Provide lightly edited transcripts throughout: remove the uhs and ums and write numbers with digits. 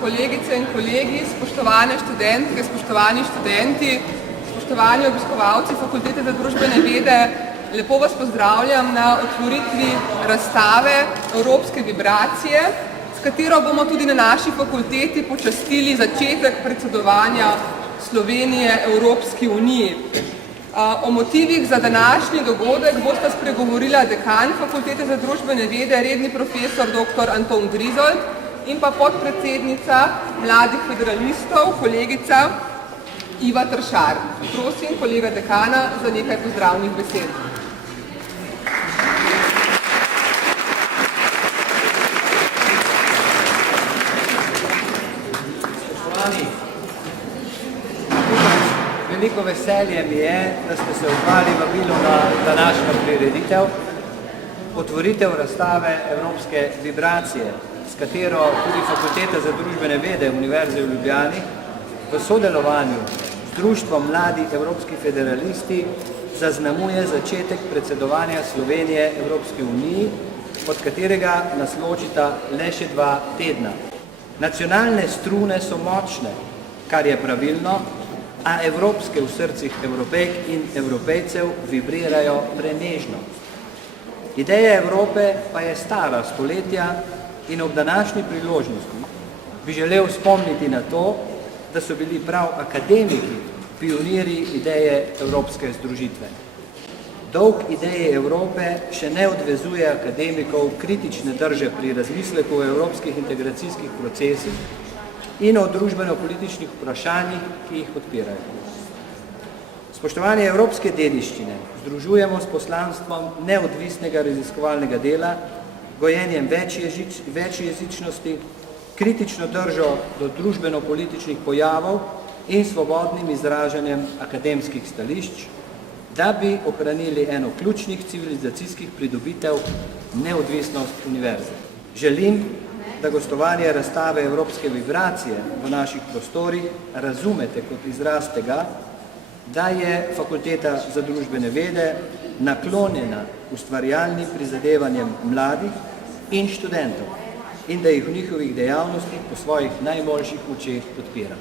kolegice in kolegi, spoštovane študentke, spoštovani študenti, spoštovani obiskovalci Fakultete za družbene vede, lepo vas pozdravljam na otvoritvi razstave Evropske vibracije, s katero bomo tudi na naši fakulteti počastili začetek predsedovanja Slovenije Evropski uniji. O motivih za današnji dogodek bosta spregovorila dekan Fakultete za družbene vede, redni profesor dr. Anton Grizold in pa podpredsednica mladih federalistov, kolegica Iva Tršar. Prosim kolega dekana za nekaj pozdravnih besed. Veliko veselje mi je, da ste se odzvali vabilo na današnjo prireditev, otvoritev razstave Evropske vibracije, s katero tudi Fakulteta za družbene vede Univerze v Ljubljani v sodelovanju z Društvom Mladi Evropski federalisti zaznamuje začetek predsedovanja Slovenije Evropski uniji, od katerega nas ločita le še 2 tedna. Nacionalne strune so močne, kar je pravilno, a evropske v srcih Evropejk in Evropejcev vibrirajo prenežno. Ideja Evrope pa je stara stoletja in ob današnji priložnosti bi želel spomniti na to, da so bili prav akademiki pionirji ideje evropske združitve. Dolg ideje Evrope še ne odvezuje akademikov kritične drže pri razmisleku o evropskih integracijskih procesih in o družbeno-političnih vprašanjih, ki jih odpirajo. Spoštovanje evropske dediščine združujemo s poslanstvom neodvisnega raziskovalnega dela, gojenjem večjezičnosti, kritično držo do družbeno-političnih pojavov in svobodnim izražanjem akademskih stališč, da bi ohranili eno ključnih civilizacijskih pridobitev neodvisnost univerze. Želim, da gostovanje razstave Evropske vibracije v naših prostorih razumete kot izraz tega, da je Fakulteta za družbene vede naklonjena ustvarjalnim prizadevanjem mladih in študentov in da jih v njihovih dejavnostih po svojih najboljših močeh podpira.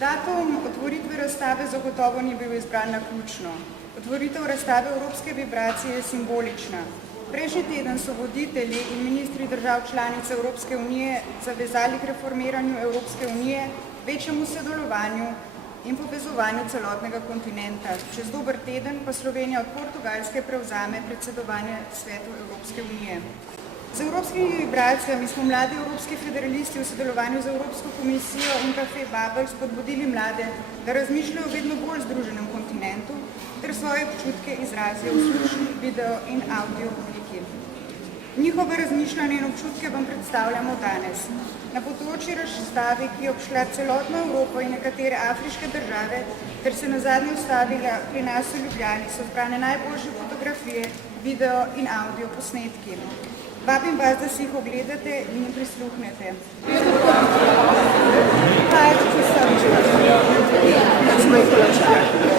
Datum otvoritve razstave zagotovo ni bil izbran naključno. Otvoritev razstave Evropske vibracije je simbolična. Prejšnji teden so voditelji in ministri držav članic Evropske unije zavezali k reformiranju Evropske unije, večjemu sodelovanju in povezovanju celotnega kontinenta. Čez dober teden pa Slovenija od Portugalske prevzame predsedovanje Svetu Evropske unije. Z evropskimi vibracijami smo mladi evropski federalisti v sodelovanju z Evropsko komisijo in Café Babel spodbudili mlade, da razmišljajo o vedno bolj združenem kontinentu ter svoje občutke izrazijo v slušni, video in audio obliki. Njihove razmišljanje in občutke vam predstavljamo danes. Na potoči razstave, ki je obšla celotno Evropo in nekatere afriške države, ter se nazadnje ustavila pri nas v Ljubljani, so zbrane najboljše fotografije, video in audio posnetki. Vabim vas, da si jih ogledate in jim prisluhnete. Hi, to